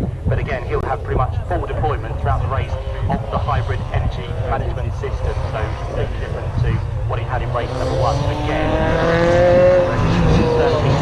to, but again, he'll have pretty much full deployment throughout the race of the hybrid energy management system, so completely different to what he had in race number 1. Again, 13.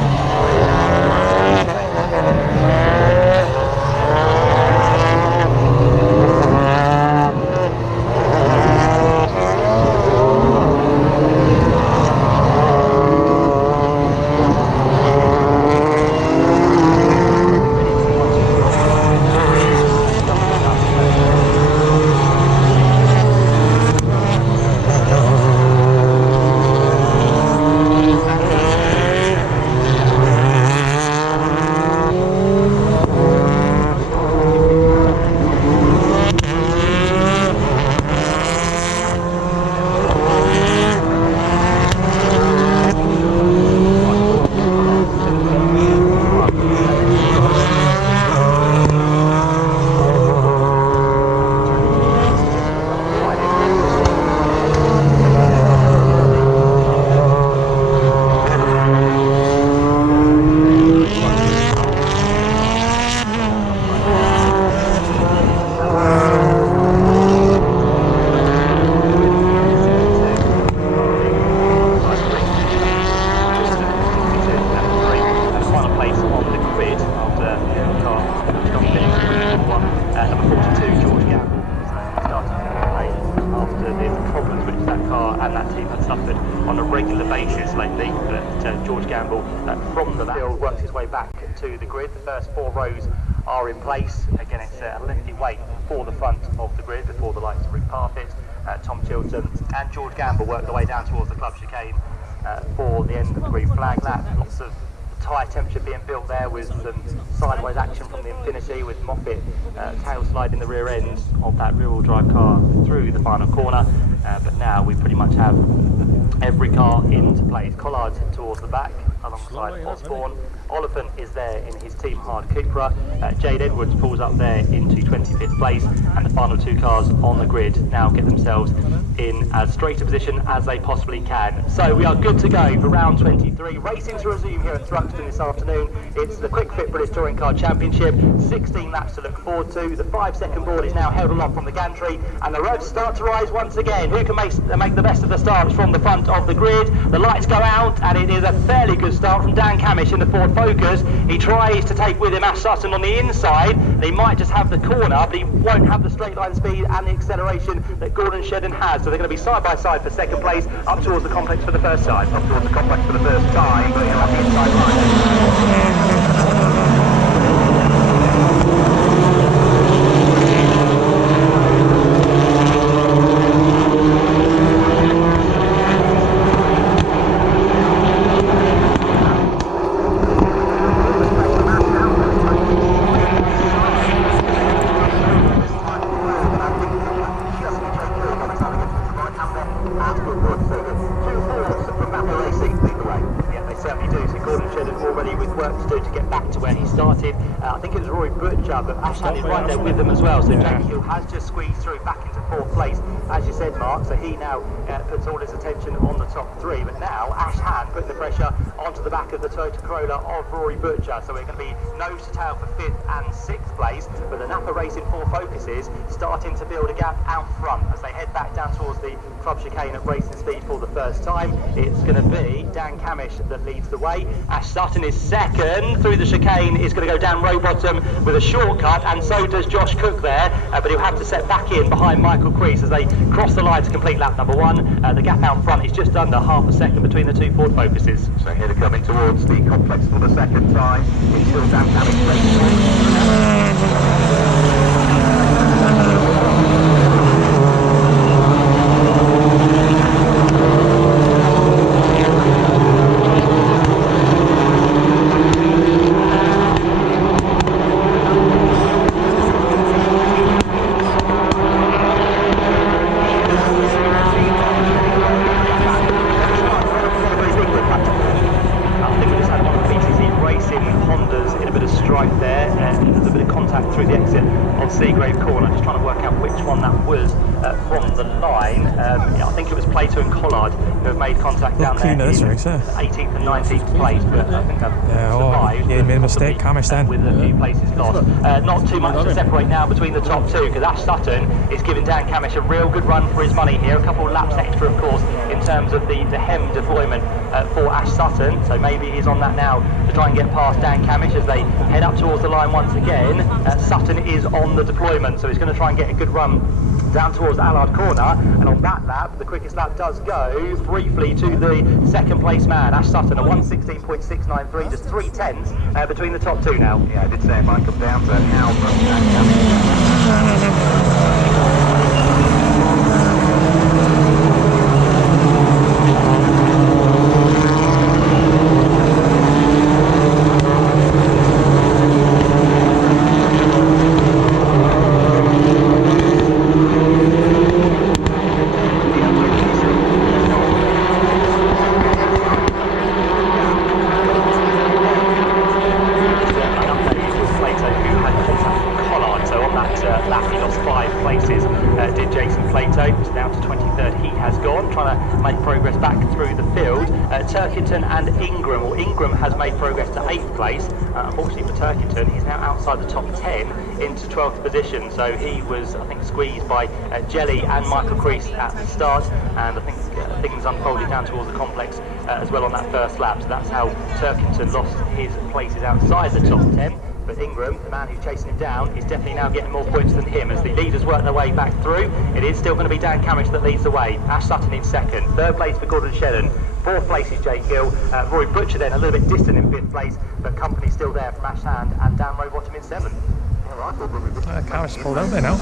From the field works his way back to the grid. The first 4 rows are in place. Again, it's a lengthy wait for the front of the grid before the likes of Rick Parfitt, Tom Chilton and George Gamble work their way down towards the club chicane for the end of the green flag lap. Lots of tyre temperature being built there with some sideways action from the Infinity, with Moffat tail slide in the rear end of that rear-wheel drive car through the final corner. But now we pretty much have every car into place. Collard's towards the back alongside Osborne. Oliphant is there in his Team Hard Cupra. Jade Edwards pulls up there into 25th place, and the final 2 cars on the grid now get themselves in as straight a position as they possibly can. So we are good to go for round 23. Racing to resume here at Thruxton this afternoon. It's the Quick Fit British Touring Car Championship. 16 laps to look forward to. The 5-second board is now held aloft from the gantry, and the roads start to rise once again. Who can make the best of the starts from the front of the grid? The lights go out, and it is a fairly good start from Dan Camish in the Ford Focus. He tries to take with him Ash Sutton on the inside, and he might just have the corner, but he won't have the straight line speed and the acceleration that Gordon Shedden has. So they're going to be side by side for second place, up towards the complex for the first time. Up towards the complex for the first time, but he'll have the inside line. I think it was Rory Butcher, but Ashland is right there with them as well, so Jamie Hill has just squeezed through back into 4th place, as you said, Mark, so he now puts all his attention on the top 3, but now Ash Hand putting the pressure onto the back of the Toyota Corolla of Rory Butcher, so we're going to be nose to tail for 5th and 6th place, but the Napa Racing 4 Focuses starting to build a gap out front as they head back down towards the club chicane at racing speed for the first time. It's going to be Dan Camish that leads the way. Ash Sutton is second through the chicane, is going to go down row bottom with a shortcut, and so does Josh Cook there, but he'll have to set back in behind Michael Crease as they cross the line to complete lap number 1. The gap out front is just under half a second between the 2 Ford Focuses. So here they're coming towards the complex for the second time. It's still Dan Camish racing. Hondas in a bit of strife there, and there's a bit of contact through the exit on Seagrave Corner. Just trying to work out which one that was from the line. I think it was Plato and Collard who have made contact down there in 18th and 19th place, but I think they've survived. Yeah, made a mistake, Camish then. With a few places lost. Not too much to separate now between the top two, because Ash Sutton is giving Dan Camish a real good run for his money here. A couple of laps extra, of course, in terms of the HEM deployment for Ash Sutton. So maybe he's on that now to try and get past Dan Camish as they head up towards the line once again. Sutton is on the deployment, so he's going to try and get a good run down towards Allard Corner, and on that lap, the quickest lap does go briefly to the second place man, Ash Sutton, a 1:16.693, just 3/10 between the top two now. Yeah, I did say it might come down to how Turkington and Ingram. Well, Ingram has made progress to 8th place. Unfortunately for Turkington, he's now outside the top 10 into 12th position. So he was, I think, squeezed by Jelly and Michael Crease at the start, and I think things unfolded down towards the complex as well on that first lap. So that's how Turkington lost his places outside the top 10. But Ingram, the man who's chasing him down, is definitely now getting more points than him as the leaders work their way back through. It is still going to be Dan Camish that leads the way. Ash Sutton in second. Third place for Gordon Shedden. Fourth place is Jake Hill. Rory Butcher then a little bit distant in fifth place, but company still there from Ash Hand and Dan Rowbottom in seventh. Camish pulled out there now.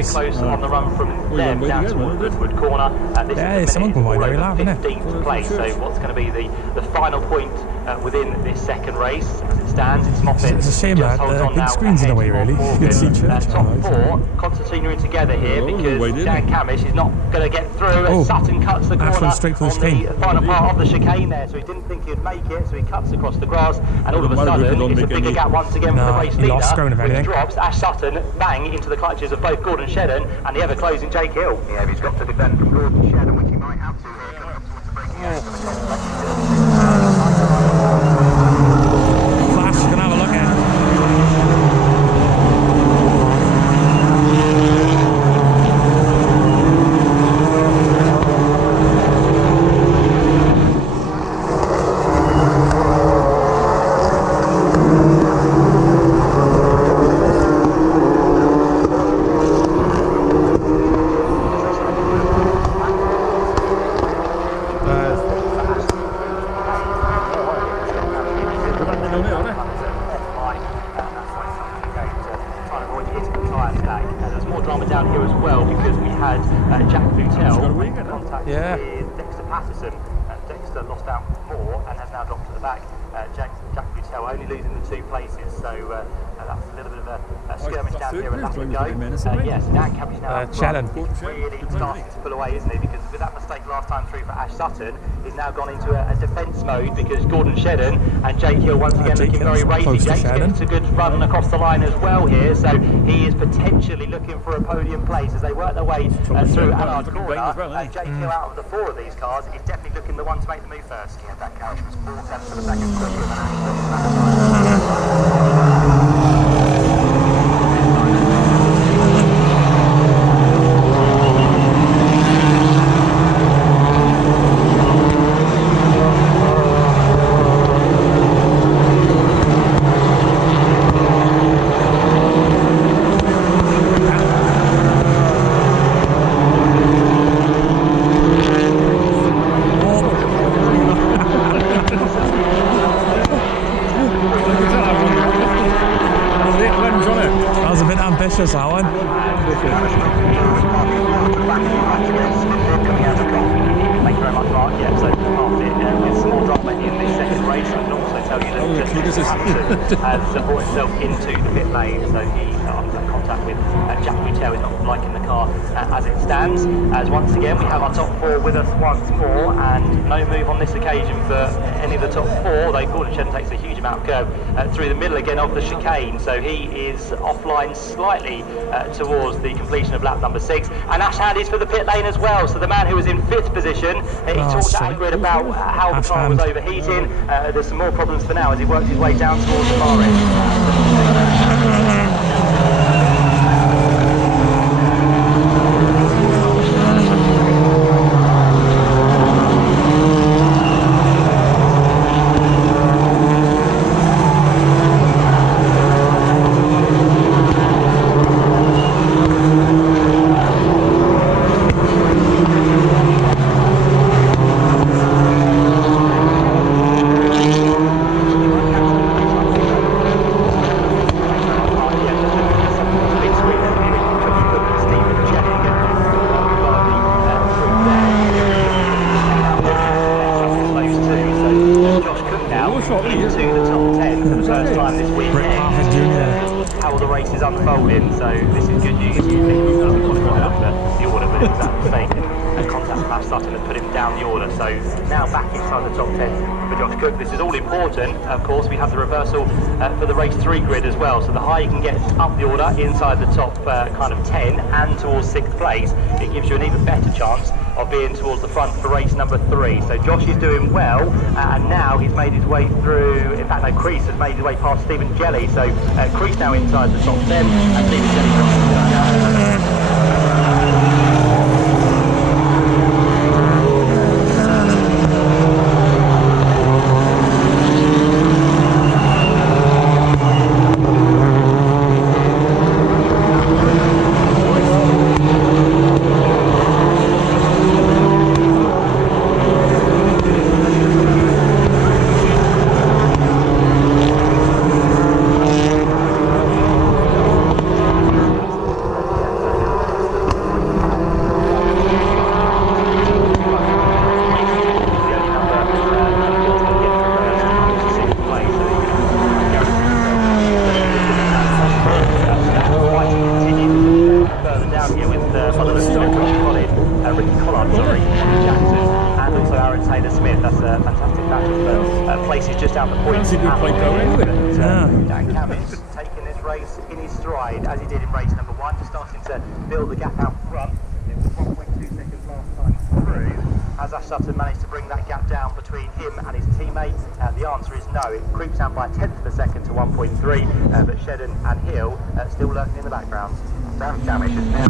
Close on the run from them down towards Woodward Corner. This someone can wind every lap, isn't it? 15th place, so what's going to be the final point within this second race as it stands? It's Moffat. It's a shame that the big screen's in the way, really. You can see Church. Top four concertinaing together here because Dan Camish is not going to get through as Sutton cuts the corner on the final part of the chicane there, so he didn't think he'd make it, so he cuts across the grass, and all of a sudden it's a bigger gap once again for the race leader, which drops Ash Sutton bang into the clutches of both Gordon Shedden and the ever-closing Jake Hill. Yeah, he's got to defend from Gordon Shedden, which he might have to here coming up towards the braking area. Flash, you can have a look at it. Yes, Dan Camish now Shannon. really starting to pull away, isn't he? Because with that mistake last time through for Ash Sutton, he's now gone into a defence mode because Gordon Shedden and Jake Hill once again looking very racy. Jake's getting a good run across the line as well here, so he is potentially looking for a podium place as they work their way through Allard Corner. Jake Hill out of the four of these cars is definitely looking the one to make the move first. Yeah, that Camish was 4 tenths of a second quicker than Thank you very much, Mark. Yeah, so with some more drama in this second race, I can also tell you that Hamilton has brought himself into the pit lane, so he under contact with Jack Butel is not liking the car as it stands. As once again we have our top four with us once more, and no move on this occasion for any of the top four, though Gordon Shedden takes a huge amount of curve through the middle again of the chicane, so he is offline slightly towards the completion of lap number 6, and Ash Hand is for the pit lane as well, so the man who was in 5th position, he talked to Grid about how the car was overheating. There's some more problems for now as he works his way down towards the far end. How the race is unfolding, so this is good news. You think he's going to be qualified up the order, but it was that mistake and contact from Ash Sutton that put him down the order. So now back inside the top 10 for Josh Cook. This is all important. Of course, we have the reversal for the race 3 grid as well. So the higher you can get up the order inside the top kind of 10 and towards 6th place, it gives you an even better chance of being towards the front for race number 3. So Josh is doing well, and now he's made his way through, in fact no, Crease has made his way past Stephen Jelly, so Crease now inside the top 10, and Stephen Jelly places just down the point. That's a good point though, isn't it? Dan Cammins taking this race in his stride, as he did in race number 1, just starting to build the gap out front. It was 1.2 seconds last time through. Has Ash Sutton managed to bring that gap down between him and his teammate? The answer is no. It creeps down by 1/10 of a second to 1.3, but Shedden and Hill still lurking in the background. Dan Cammins is now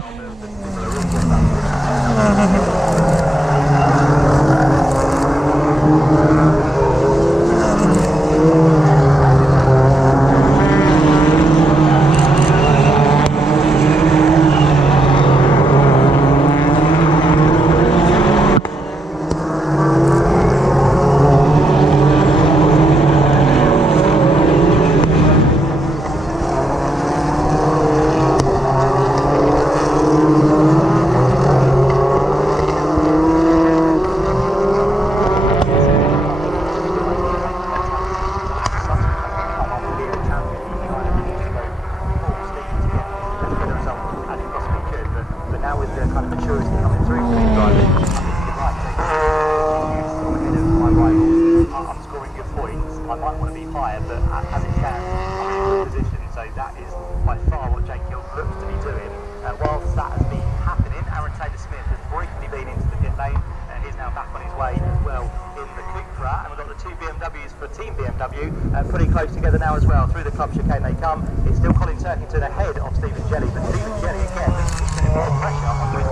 pretty close together now as well. Through the club chicane they come. It's still Colin Turkington ahead of Stephen Jelly, but Stephen Jelly again is putting a lot of pressure onto his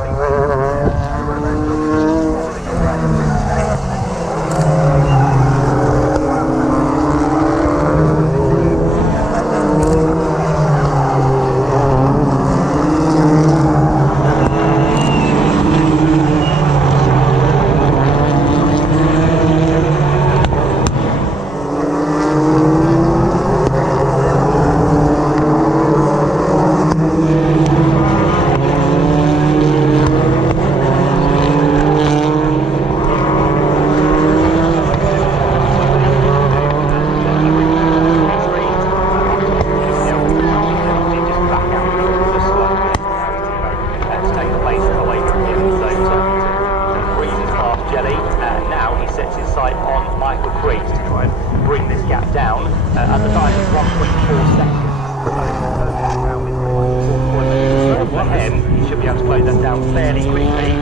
he should be able to close that down fairly quickly.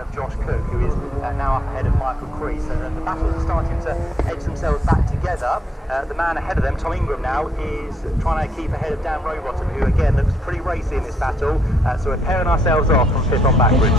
Of Josh Cook, who is now up ahead of Michael Crease. So the battles are starting to edge themselves back together. The man ahead of them, Tom Ingram, now is trying to keep ahead of Dan Rowbottom, who again looks pretty racy in this battle. So we're pairing ourselves off from fifth on backwards.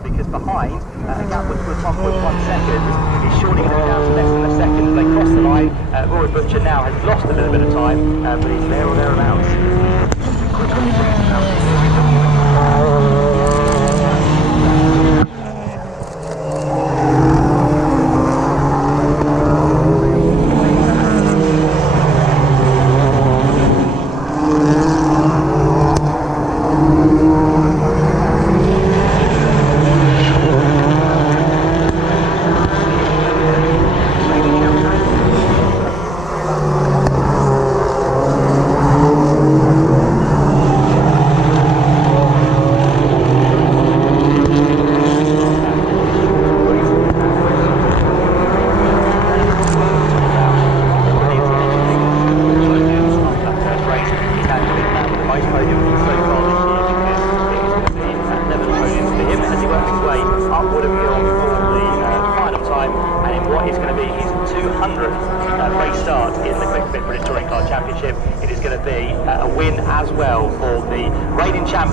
Because behind, a gap was 1.1 seconds, is surely going to be down to less than a second as they cross the line. Rory Butcher now has lost a little bit of time, but he's there or thereabouts.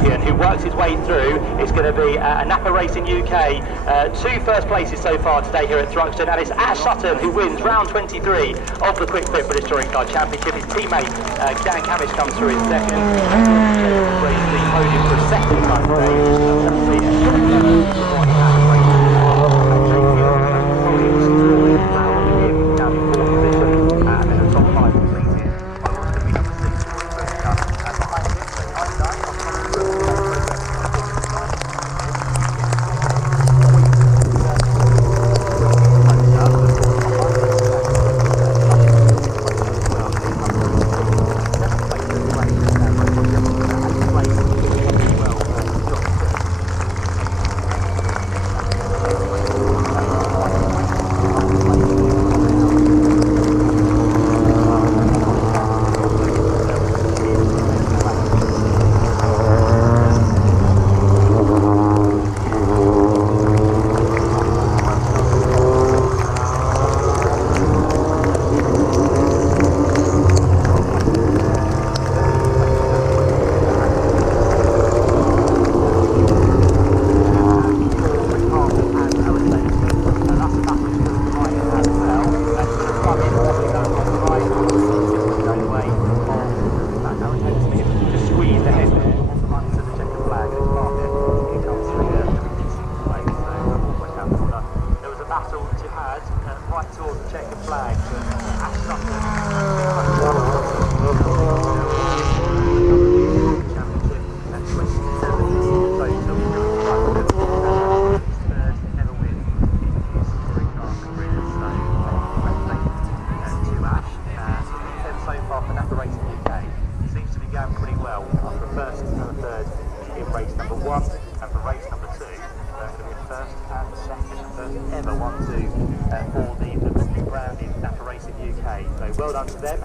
champion who works his way through. It's going to be a Napa Racing UK. 2 first places so far today here at Thruxton, and it's Ash Sutton who wins round 23 of the Quick Fit British Touring Car Championship. His teammate Dan Cavish comes through in second. Raised the podium for a second time today. Race number 1, and for race number 2, going to be the first ever 1-2 for the branded Napa Racing UK. So well done to them.